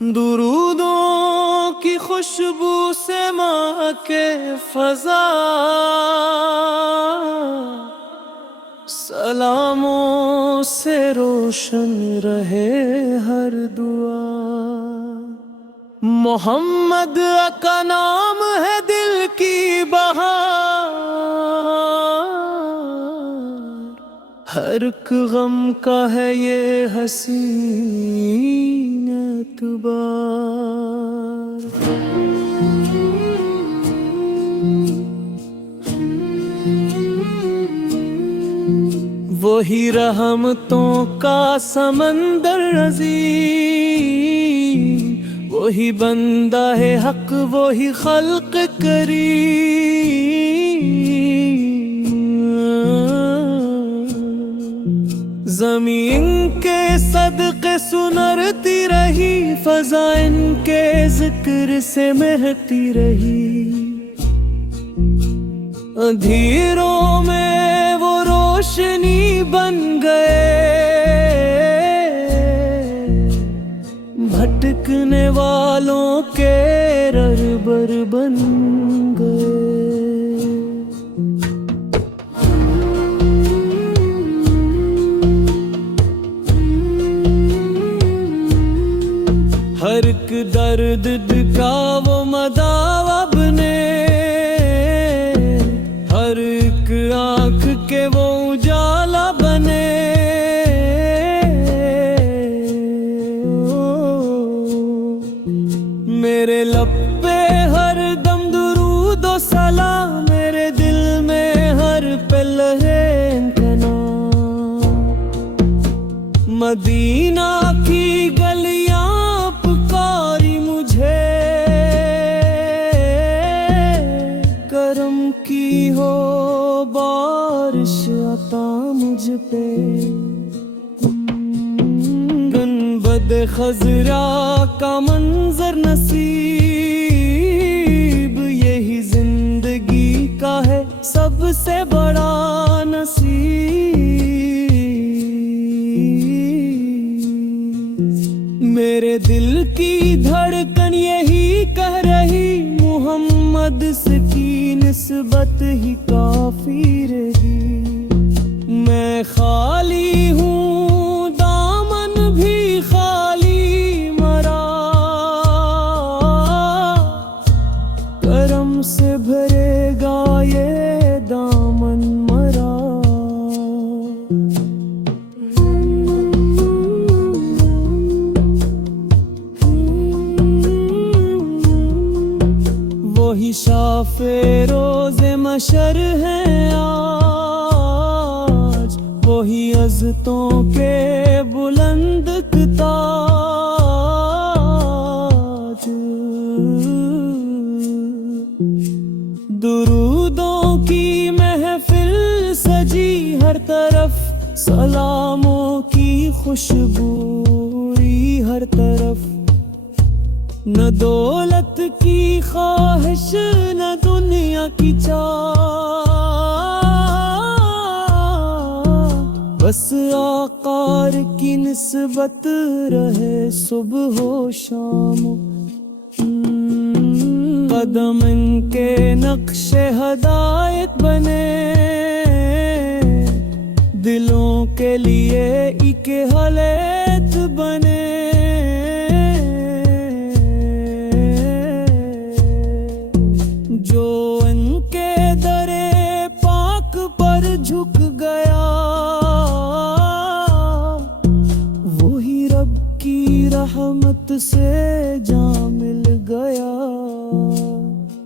درودوں کی خوشبو سے ماں کے فضا، سلاموں سے روشن رہے ہر دعا۔ محمد کا نام ہے دل کی بہار، ہر ایک غم کا ہے یہ حسین اعتبار۔ وہی رحمتوں کا سمندر عظیم، وہی بندہ ہے حق، وہی خلق کریم۔ زمین کے صدقے سنرتی رہی، فضا ان کے ذکر سے مہتی رہی۔ اندھیروں میں وہ روشنی بن گئے، بھٹکنے والوں کے رہبر بن گئے۔ ہر ایک درد کا وہ مداوا اپنے، ہر ایک آنکھ کے وہ اجالا بنے۔ میرے لب پہ ہر دم درود و سلام، میرے دل میں ہر پل ہے ان کا نام۔ مدینہ کی گلیاں پکاری مجھے، کرم کی ہو بارش عطا مجھ پہ۔ گنبد خضرا کا منظر نصیب، یہی زندگی کا ہے سب سے بڑا نصیب۔ میرے دل کی دھڑکن یہی کہہ رہی، محمد سے کی نسبت ہی کافی رہی۔ میں خالی ہوں دامن بھی خالی مرا، کرم سے بھرے گا یہ دامن مرا۔ وہی شاف روز محشر ہیں آج، وہی عزتوں کے بلند تاج۔ درودوں کی محفل سجی ہر طرف، سلاموں کی خوشبو ہر طرف۔ نہ دولت کی خواہش، نہ دنیا کی چاہ، بس آقا کی نسبت رہے صبح و شام۔ قدم ان کے نقش ہدایت بنے، دلوں کے لیے ایک ہلیت بنے۔ جو ان کے درے پاک پر جھک گیا، وہی رب کی رحمت سے جاں مل گیا۔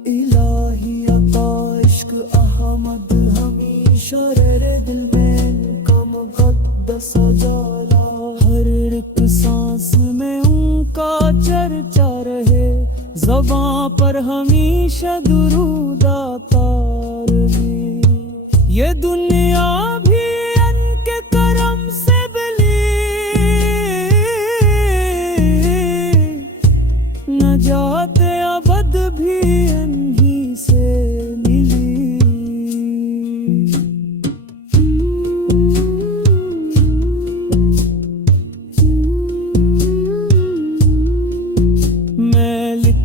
الہی عطا عشق احمد ہمیشہ رہے دل میں، ان کا مقدس جالا، ہر ایک سانس میں ان کا چرچا رہے، زباں پر ہمیشہ درود آتا رہے۔ یہ دنیا بھی ان کے کرم سے بلی، نجات ابد بھی انہی سے ملی۔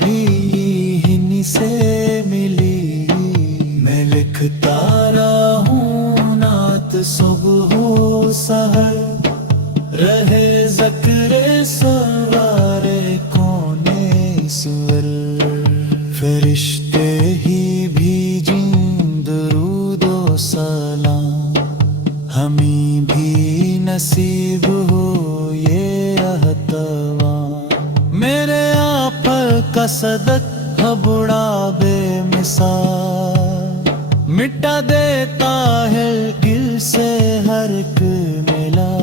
بھی انہی سے ملی میں لکھتا رہوں نعت صبح و سحر رہے ذکر سرور کون سور فرشتے ہی بھیجیں درود و سلام ہمیں بھی نصیب ہو یہ احتوام میرے آپ کا صدق ہے بڑا بے مثال مٹا دیتا ہے دل سے ہر ایک ملا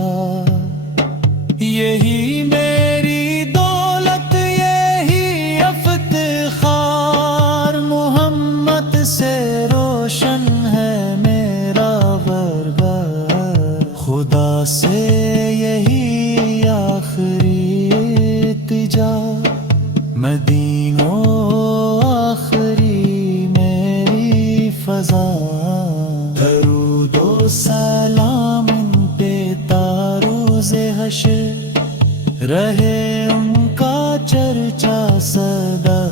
یہی میری دولت یہی افتخار محمد سے روشن ہے میرا بربر خدا سے یہی آخری التجا مدینوں آخری میری فضا درود و سلام ان پہ تاروز حشر رہے ان کا چرچا سدا